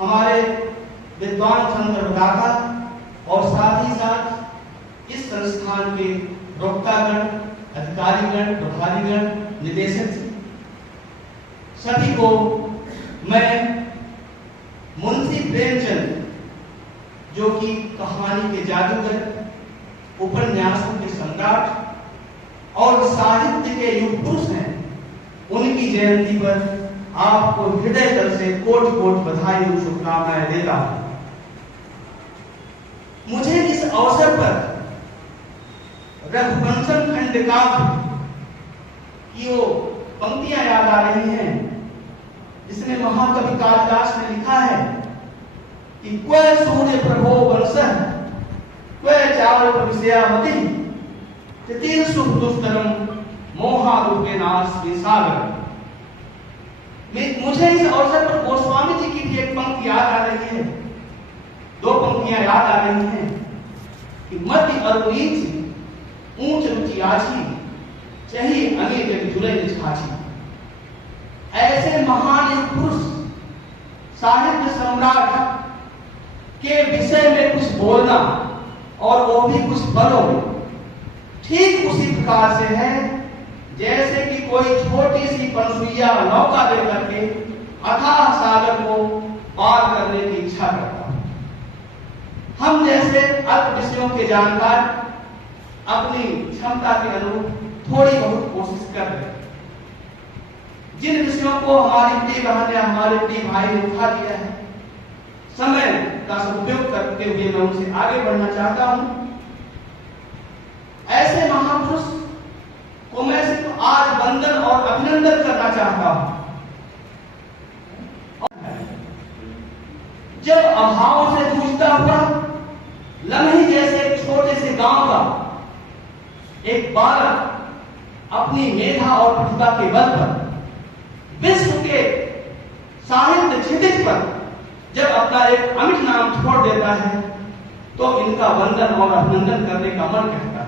हमारे विद्वान संत प्रदाता और साथ ही साथ इस संस्थान के प्रवक्तागण, अधिकारीगण, प्रभारीगण, निदेशक सभी को मैं मुंशी प्रेमचंद, जो कि कहानी के जादूगर, उपन्यासों के सम्राट और साहित्य के युग पुरुष हैं, उनकी जयंती पर आपको हृदय तल से कोट कोट बधाई और शुभकामनाएं देता हूं। मुझे इस अवसर पर रघुवंशम खंड काव्य की वो पंक्तियां याद आ रही हैं जिसमें महाकवि कालिदास ने लिखा है कि क्वै सूर्य प्रभो वंशः क्वै चारुल विषयामति तितिर सुख दुष्करम मोहारूपेनाश विसागर। मुझे इस अवसर पर गोस्वामी जी की भी एक पंक्ति याद आ रही है, दो पंक्तियां याद आ रही हैं कि मध्य अरुणीच ऊंच रुचि आछी चही अमीर जग जुले निछाछी। ऐसे महान पुरुष साहित्य सम्राट के विषय में कुछ बोलना और वो भी कुछ पलों में ठीक उसी प्रकार से है जैसे कि कोई छोटी सी पनसुइया नौका लेकर के अथाह सागर को पार करने की इच्छा करता है। हम जैसे अल्प विषयों के जानकार अपनी क्षमता के अनुरूप थोड़ी बहुत कोशिश कर रहे हैं। जिन विषयों को हमारी प्रिय बहन या हमारे प्रिय भाई ने उठा दिया है, समय का सदुपयोग करते हुए मैं उनसे आगे बढ़ना चाहता हूं। ऐसे महापुरुष को मैं सिर्फ आज वंदन और अभिनंदन करना चाहता हूं। जब अभावों से जूझता हुआ लम्हे जैसे एक छोटे से गांव का एक बालक अपनी मेधा और प्रतिभा के बल पर विश्व के साहित्य क्षितिज पर जब अपना एक अमिट नाम छोड़ देता है तो इनका वंदन और अभिनंदन करने का मन कहता है।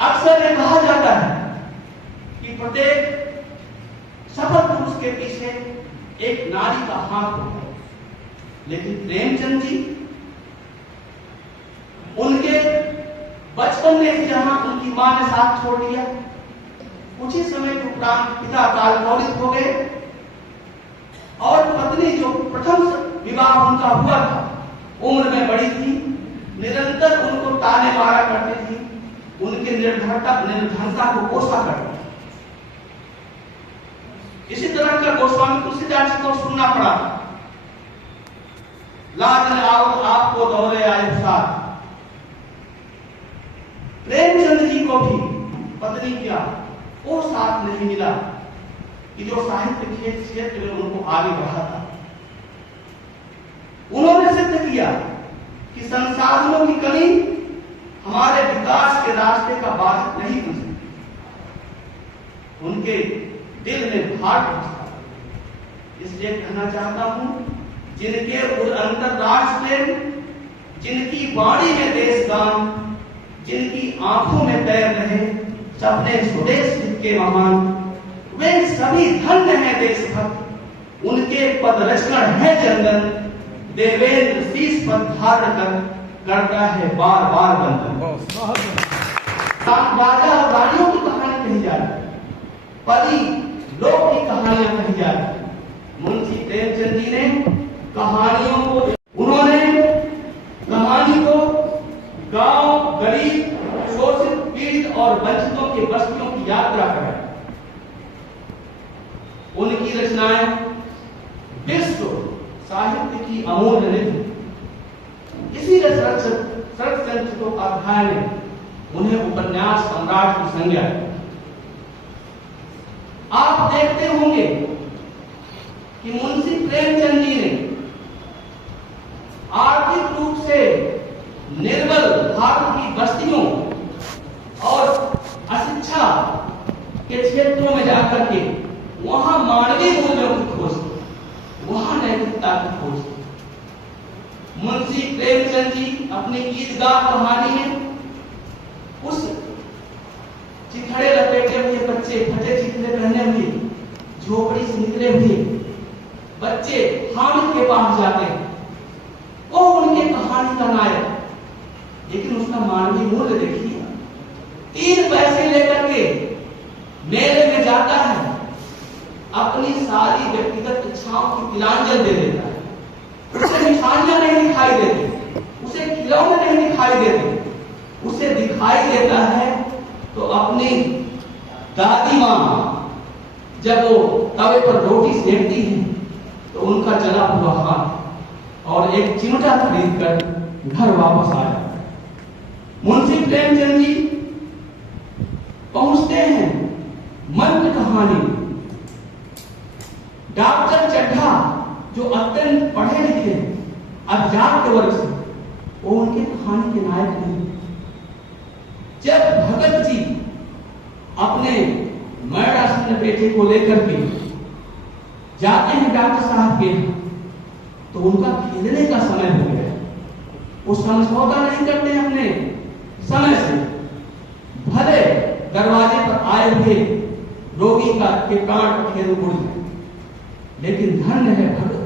अक्सर ये कहा जाता है कि प्रत्येक सफल पुरुष के पीछे एक नारी का हाथ होता है, लेकिन प्रेमचंद जी उनके बचपन में ही जहां उनकी मां ने साथ छोड़ दिया, कुछ ही समय के उपरांत पिता काल कौलित हो गए और पत्नी जो प्रथम विवाह उनका हुआ था उम्र में बड़ी थी, निरंतर उनको ताने मारा करती थी, उनके निर्धनता को कोसा करती। इसी तरह का गोस्वामी तुलसीदास जी को सुनना पड़ा, लाजन आओ आपको दौरे आए साथ। प्रेमचंद जी को भी पत्नी क्या वो साथ नहीं मिला कि जो साहित्य क्षेत्र में उनको आगे बढ़ा था। उन्होंने सिद्ध किया कि संसाधनों की कमी हमारे विकास के रास्ते का बाधक नहीं बन सकती। उनके दिल में भार पहुंचता, इसलिए कहना चाहता हूं, जिनके अंतरराष्ट्र प्रेम, जिनकी वाणी में देश गान, जिनकी आंखों में तैर रहे सपने स्वदेश के महान, वे सभी धन्य हैं देशभक्त। उनके पद रचकण है चंदन, देवेंद्र शीश पर धारण कर करता है बार बार वंदन। राजा और रानियों की कहानी कही जा रही है, परी लोक की कहानियां कही जा रही है। मुंशी प्रेमचंद जी ने कहानियों को, उन्होंने कहानी को गांव, गरीब, शोषित, पीड़ित और वंचितों के बस्तियों की यात्रा कराई। उनकी रचनाएं विश्व साहित्य की अमूल्य निधि। इसी संचितों अध्याय ने उन्हें उपन्यास सम्राट की संज्ञा दी। आप देखते होंगे कि मुंशी प्रेमचंद जी ने आर्थिक रूप से निर्बल भारत की बस्तियों और अशिक्षा के क्षेत्रों में जाकर के वहां मानवीय मूल्यों की खोज, वहां नैतिकता की खोज। मुंशी प्रेमचंद जी अपनी ईदगाह कहानी में उस चिथड़े लपेटे हुए बच्चे, फटे चिथड़े पहने हुए, झोपड़ी से निकले हुए बच्चे हामिद के पास जाते हैं, वो उनके कहानी का नायक, लेकिन उसका मानवीय मूल्य देखिए, 3 पैसे लेकर के मेले में जाता है, अपनी सारी व्यक्तिगत इच्छाओं की तिलांजलि दे देता है। उसे मिठाइयां नहीं दिखाई देती, उसे खिलौने नहीं दिखाई देते, उसे दिखाई देता है तो अपनी दादी माँ जब वो तवे पर रोटी सेकती है तो उनका जला हुआ हाथ और एक चिमटा खरीद कर घर वापस आ जाता है। मुंशी प्रेमचंद जी पहुंचते हैं मंत्र कहानी। डॉक्टर चड्ढा जो अत्यंत पढ़े लिखे अज्ञात के वर्ग से, वो उनके कहानी के नायक नहीं। जब भगत जी अपने मैडासन बेटे को लेकर के जाते हैं डॉक्टर साहब के, तो उनका खेलने का समय हो गया। वो समझौता नहीं करते अपने समय से, भले दरवाजे पर आए हुए रोगी का के प्राण का खेल उड़ जाए, लेकिन धन्य है भगत